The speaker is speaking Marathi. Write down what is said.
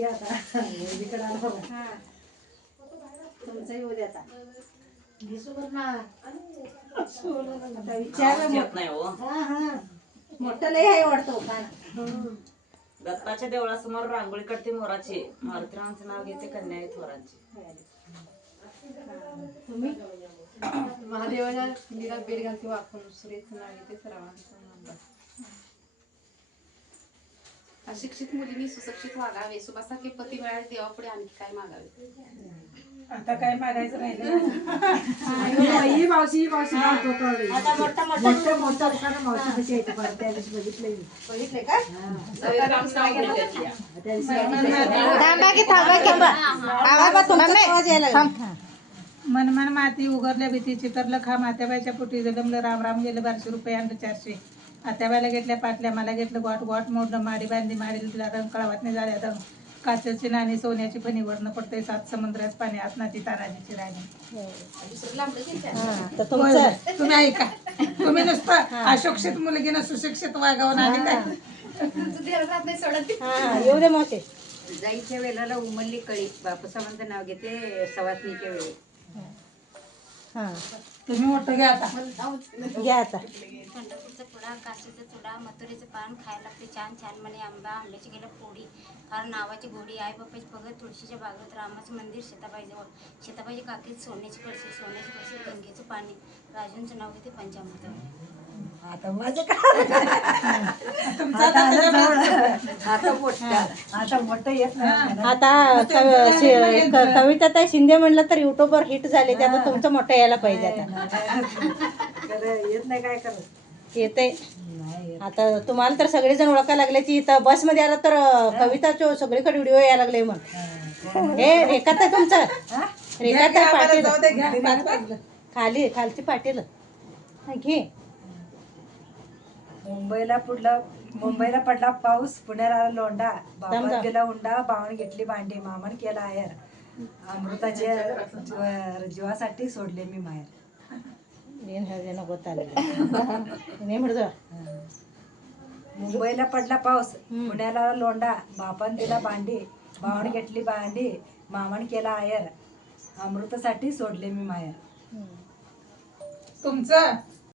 घ्या आता. वहिनीकडे आलो. बघा. तुमचं येऊ दे आता. घेसू बरं ना आता विचार येत नाही हो. हा हा. मोठं लय आहे वाटतो का दत्ताच्या देवळासमोर रांगोळी काढते मोराची. मारुतीरावांचं नाव घेते कन्या आहे थोरांची तुम्ही? महादेवाला नीरा बेड घालते वाकून सुरेश नाव येते सर्वांचं नाव. अशिक्षित मुलींनी सुशिक्षित वागावे. सुखासारखे पती मिळाले देवापुढे आणखी काय मागावे? आता काय मागायचं राहिलं ही मावशी ही. मावशी. आता मोठा मोठा मोठं असताना मावशी कशी परत त्या दिवशी बघितलं मी. का. त्या दिवशी माती उगरल्या भीती चितरलं खा मात्याबाईच्या पोटी जगमलं राम राम गेलं बारशे रुपये आणलं चारशे. आत्याबाईला घेतल्या पाटल्या मला घेतलं गोट गोट मोडलं माडी बांधी माडी तिला रंग कळावत नाही झाल्या दंग काचेची नाणी सोन्याची फणी वडणं पडते सात समुद्रात पाणी आतनाची ताराजीची राणी. तर तुमचं तुम्ही ऐका. तुम्ही नुसतं अशिक्षित मुलगीनं सुशिक्षित वागावून आली काय? हा येऊ दे मोठे जाईच्या वेळेला उमलली कळी. बापूसाहेबांचं नाव घेते सवासणीच्या वेळी. हा. तुम्ही मोठं घ्या आता. घ्या आता. पंढरपूरचा चुडा काशीचा चुडा मथुरेचं पान खायला लागते. छान छान म्हणे आंबा आंब्याची गेलं पोळी. फार नावाची गोडी आई बापाची बघत तुळशीच्या बागेत रामाचं मंदिर शेताबाईजवळ. शेताबाईच्या काकीत सोन्याची कळशी सोन्याची कळशी गंगेचं पाणी. राजूंचं नाव घेते पंचामृत. आता माझं आता. आता मोठा. आता मोठं येत नाही. आता शि- क- कविता शिंदे म्हणलं तर युट्यूबवर हिट झाले ते आता तुमचं मोठं यायला पाहिजे आता. खरं येत नाही काय करत येते नाही येत. आता तुम्हाला तर सगळेजण ओळखायला लागले की इथं बसमध्ये आला तर अं, कविताचं सगळीकडे व्हिडिओ यायला लागले मग हे रेखात आहे तुमचं? रेखात आहे पाटील. घ्या. खाली खालची पाटील. हा, घे. मुंबईला पुढला मुंबईला पडला पाऊस पुण्याला आला लोंडा थांब, बाबात थांब. गेला उंडा बावण घेतली भांडी मामान केला आयर अमृताच्या जीवा- जीवासाठी सोडले मी माहेर ಏನ್ ಹೇಳ್ದೇನೋ ಗೊತ್ತಾಗಲಿಲ್ಲ ಏನ್ ಹಿಡ್ದು मुंबईला पडला पाऊस पुण्याला आला लोंडा बापान दिला भांडी बावण घेतली भांडी मामान केला आयर अमृतासाठी सोडले मी माहेर तुमचं